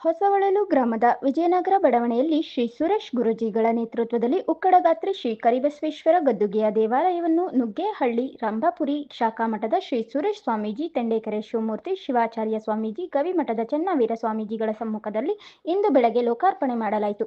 ಹೊಸವಳಲು ಗ್ರಾಮದ ವಿಜಯನಗರ ಬಡಾವಣೆಯಲ್ಲಿ ಶ್ರೀ ಸುರೇಶ್ ಗುರುಜಿಗಳ ನೇತೃತ್ವದಲ್ಲಿ ಉಕ್ಕಡಗಾತ್ರಿ ಶ್ರೀ ಕರಿಬಸವೇಶ್ವರ ಗದ್ದುಗೆಯ ದೇವಾಲಯವನ್ನು ನುಗ್ಗೇಹಳ್ಳಿ ರಂಭಾಪುರಿ ಶಾಖಾ ಮಠದ ಶ್ರೀ ಸುರೇಶ್ ಸ್ವಾಮೀಜಿ, ತೆಂಡೇಕೆರೆ ಶಿವಮೂರ್ತಿ, ಶಿವಾಚಾರ್ಯ ಸ್ವಾಮೀಜಿ ಗವಿಮಠದ ಚೆನ್ನವೀರ ಸ್ವಾಮೀಜಿಗಳ ಸಮ್ಮುಖದಲ್ಲಿ ಇಂದು ಬೆಳಗ್ಗೆ ಲೋಕಾರ್ಪಣೆ ಮಾಡಲಾಯಿತು.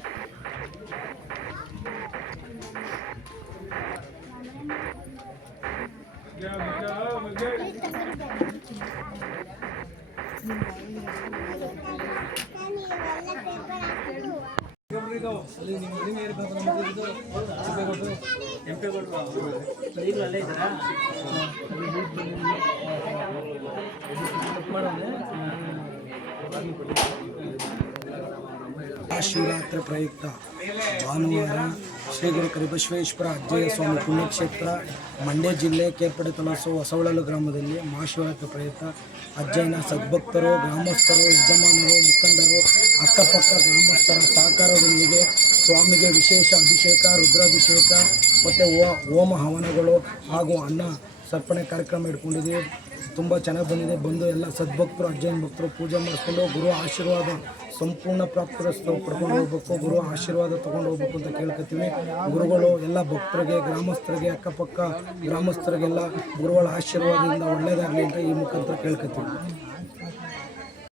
ವಹಿಸ್ಬೇಕಾ ಈಗಲೂ ಅಲ್ಲೇ ಇದ್ದೀರಾ ಮಹಾಶಿವರಾತ್ರಿ ಪ್ರಯುಕ್ತ ಭಾನುವಾರ ಶ್ರೀ ಗುರು ಕರಿಬಸವೇಶ್ವರ ಅಜ್ಜಯ್ಯ ಸ್ವಾಮಿ ಪುಣ್ಯಕ್ಷೇತ್ರ, ಮಂಡ್ಯ ಜಿಲ್ಲೆ ಕೇರ್ಪಡೆ ತಲಾಸು ಹೊಸವಳಲು ಗ್ರಾಮದಲ್ಲಿ ಮಹಾಶಿವರಾತ್ರಿ ಪ್ರಯುಕ್ತ ಅಜ್ಜಯನ ಸದ್ಭಕ್ತರು, ಗ್ರಾಮಸ್ಥರು, ಯಜಮಾನರು, ಮುಖಂಡರು, ಅಕ್ಕಪಕ್ಕ ಗ್ರಾಮಸ್ಥರ ಸಹಕಾರದೊಂದಿಗೆ ಸ್ವಾಮಿಗೆ ವಿಶೇಷ ಅಭಿಷೇಕ, ರುದ್ರಾಭಿಷೇಕ ಮತ್ತು ಹೋಮ ಹವನಗಳು ಹಾಗೂ ಅನ್ನ ಸರ್ಪಣೆ ಕಾರ್ಯಕ್ರಮ ಇಟ್ಕೊಂಡಿದ್ದೀವಿ. ತುಂಬ ಚೆನ್ನಾಗಿ ಬಂದಿದೆ. ಬಂದು ಎಲ್ಲ ಸದ್ಭಕ್ತರು, ಅಜ್ಜನ ಭಕ್ತರು ಪೂಜೆ ಮಾಡಿಸ್ಕೊಂಡು ಗುರು ಆಶೀರ್ವಾದ ಸಂಪೂರ್ಣ ಪ್ರಾಪ್ತರ ಪಡ್ಕೊಂಡು ಹೋಗ್ಬೇಕು. ಗುರು ಆಶೀರ್ವಾದ ತೊಗೊಂಡು ಹೋಗ್ಬೇಕು ಅಂತ ಕೇಳ್ಕೊತೀವಿ. ಗುರುಗಳು ಎಲ್ಲ ಭಕ್ತರಿಗೆ, ಗ್ರಾಮಸ್ಥರಿಗೆ, ಅಕ್ಕಪಕ್ಕ ಗ್ರಾಮಸ್ಥರಿಗೆಲ್ಲ ಗುರುಗಳ ಆಶೀರ್ವಾದದಿಂದ ಒಳ್ಳೆಯದಾಗಲಿ ಅಂತ ಈ ಮುಖಾಂತರ ಕೇಳ್ಕೊತೀವಿ.